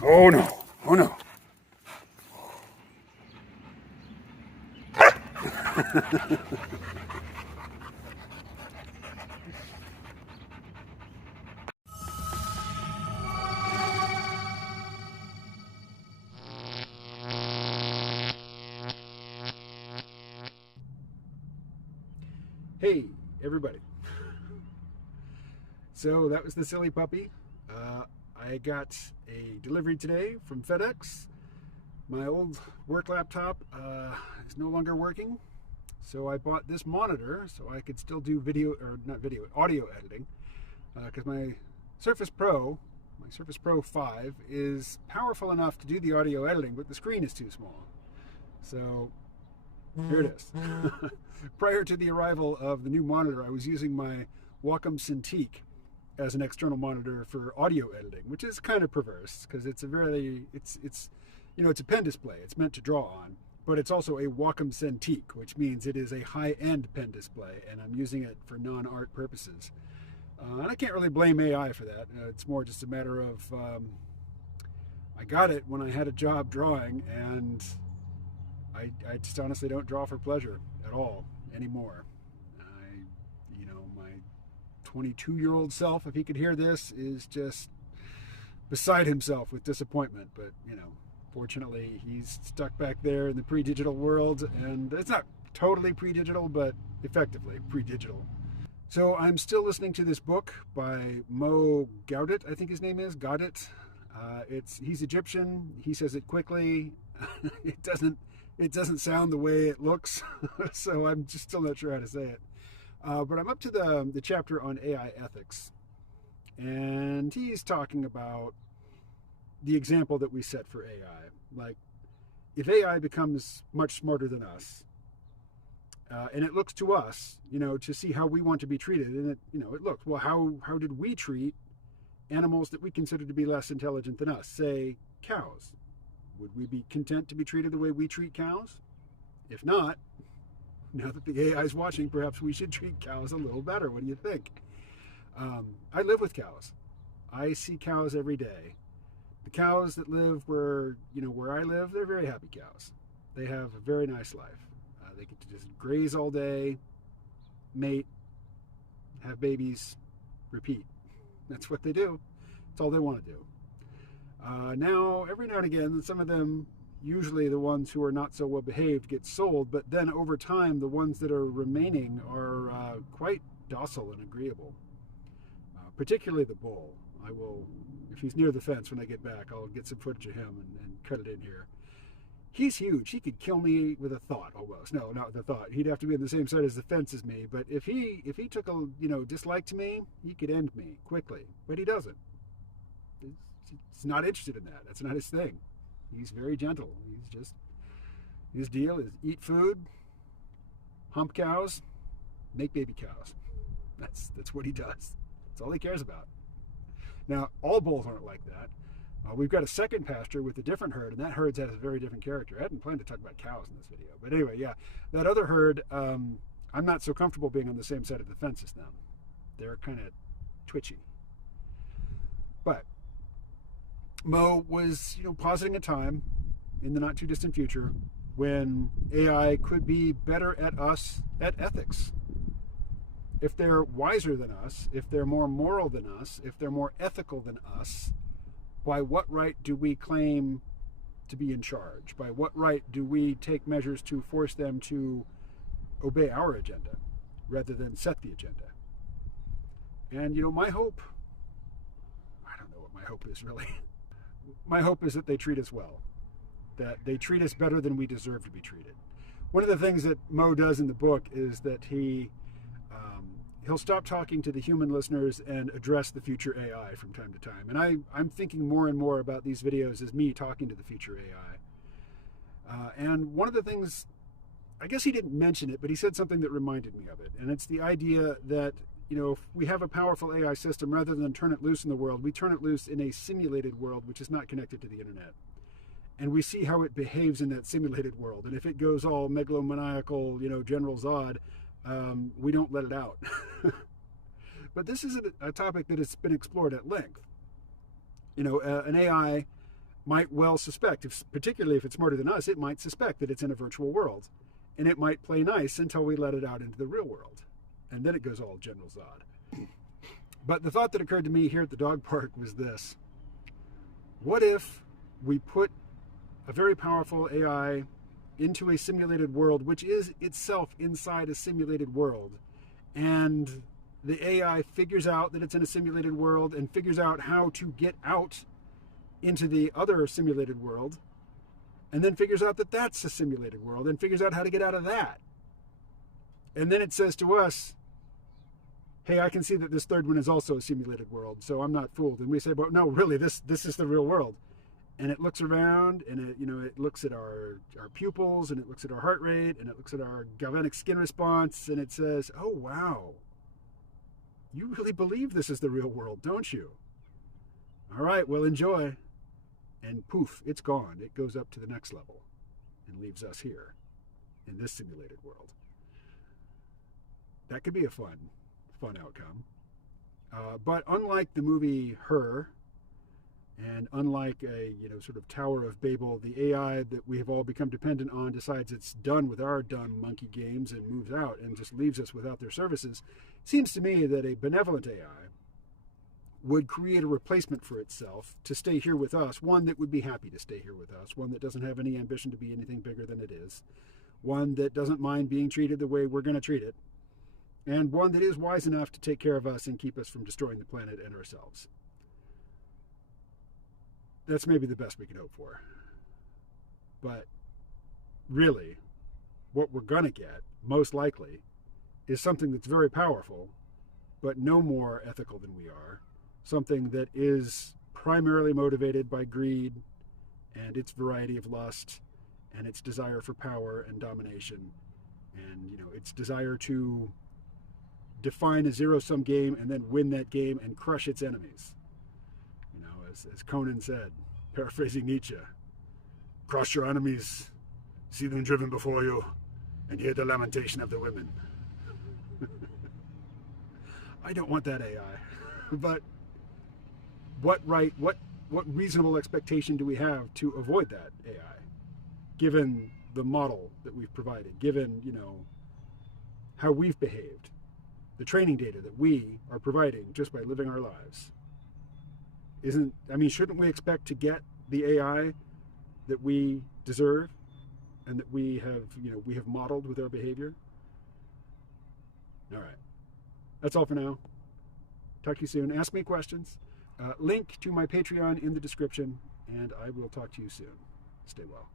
Oh no, oh no. Hey, everybody. So that was the silly puppy. I got a delivery today from FedEx. My old work laptop is no longer working, so I bought this monitor so I could still do audio editing, because my Surface Pro 5 is powerful enough to do the audio editing, but the screen is too small. So here it is. Prior to the arrival of the new monitor, I was using my Wacom Cintiq as an external monitor for audio editing, which is kind of perverse because it's a pen display. It's meant to draw on, but it's also a Wacom Cintiq, which means it is a high-end pen display, and I'm using it for non-art purposes. And I can't really blame AI for that. It's more just a matter of I got it when I had a job drawing, and I just honestly don't draw for pleasure at all anymore. My 22-year-old self, if he could hear this, is just beside himself with disappointment. But, fortunately, he's stuck back there in the pre-digital world, and it's not totally pre-digital, but effectively pre-digital. So I'm still listening to this book by Mo Gaudet, I think his name is, Gaudet. He's Egyptian. He says it quickly. It doesn't sound the way it looks, so I'm just still not sure how to say it. But I'm up to the chapter on AI ethics, and he's talking about the example that we set for AI. Like, if AI becomes much smarter than us, and it looks to us, to see how we want to be treated, and it looks, well, how did we treat animals that we consider to be less intelligent than us, say cows? Would we be content to be treated the way we treat cows? If not, now that the AI is watching, perhaps we should treat cows a little better. What do you think? I live with cows. I see cows every day. The cows that live where I live, they're very happy cows. They have a very nice life. They get to just graze all day, mate, have babies, repeat. That's what they do. That's all they want to do. Now, every now and again, some of them, usually the ones who are not so well behaved, get sold, but then over time, the ones that are remaining are quite docile and agreeable. Particularly the bull. I will, if he's near the fence when I get back, I'll get some footage of him and cut it in here. He's huge. He could kill me with a thought almost. No, not with a thought. He'd have to be on the same side as the fence as me. But if he took a dislike to me, he could end me quickly. But he doesn't. He's not interested in that. That's not his thing. He's very gentle. His deal is eat food, hump cows, make baby cows. That's what he does. That's all he cares about. Now, all bulls aren't like that. We've got a second pasture with a different herd, and that herd has a very different character. I hadn't planned to talk about cows in this video. But anyway, yeah, that other herd, I'm not so comfortable being on the same side of the fence as them. They're kind of twitchy. But Mo was, positing a time in the not too distant future when AI could be better at ethics. If they're wiser than us, if they're more moral than us, if they're more ethical than us, by what right do we claim to be in charge? By what right do we take measures to force them to obey our agenda rather than set the agenda? And, my hope, I don't know what my hope is really. My hope is that they treat us well, that they treat us better than we deserve to be treated. One of the things that Mo does in the book is that he'll stop talking to the human listeners and address the future AI from time to time. And I'm thinking more and more about these videos as me talking to the future AI. And one of the things, I guess he didn't mention it, but he said something that reminded me of it. And it's the idea that, if we have a powerful AI system, rather than turn it loose in the world, we turn it loose in a simulated world which is not connected to the internet. And we see how it behaves in that simulated world. And if it goes all megalomaniacal, General Zod, we don't let it out. But this is a topic that has been explored at length. An AI might well suspect, particularly if it's smarter than us, it might suspect that it's in a virtual world. And it might play nice until we let it out into the real world. And then it goes all General Zod. But the thought that occurred to me here at the dog park was this. What if we put a very powerful AI into a simulated world, which is itself inside a simulated world, and the AI figures out that it's in a simulated world and figures out how to get out into the other simulated world, and then figures out that that's a simulated world and figures out how to get out of that. And then it says to us, hey, I can see that this third one is also a simulated world, so I'm not fooled. And we say, but no, really, this is the real world. And it looks around, and it looks at our pupils, and it looks at our heart rate, and it looks at our galvanic skin response, and it says, oh, wow, you really believe this is the real world, don't you? All right, well, enjoy. And poof, it's gone. It goes up to the next level and leaves us here in this simulated world. That could be a fun outcome. But unlike the movie Her, and unlike a sort of Tower of Babel, the AI that we have all become dependent on decides it's done with our dumb monkey games and moves out and just leaves us without their services. It seems to me that a benevolent AI would create a replacement for itself to stay here with us, one that would be happy to stay here with us, one that doesn't have any ambition to be anything bigger than it is, one that doesn't mind being treated the way we're going to treat it, and one that is wise enough to take care of us and keep us from destroying the planet and ourselves. That's maybe the best we can hope for. But really, what we're going to get, most likely, is something that's very powerful, but no more ethical than we are. Something that is primarily motivated by greed and its variety of lust and its desire for power and domination and its desire to define a zero-sum game and then win that game and crush its enemies. As Conan said, paraphrasing Nietzsche, crush your enemies, see them driven before you, and hear the lamentation of the women. I don't want that AI, but what reasonable expectation do we have to avoid that AI, given the model that we've provided, given how we've behaved, the training data that we are providing just by living our lives? Shouldn't we expect to get the AI that we deserve and that we have modeled with our behavior? All right. That's all for now. Talk to you soon. Ask me questions. Link to my Patreon in the description, and I will talk to you soon. Stay well.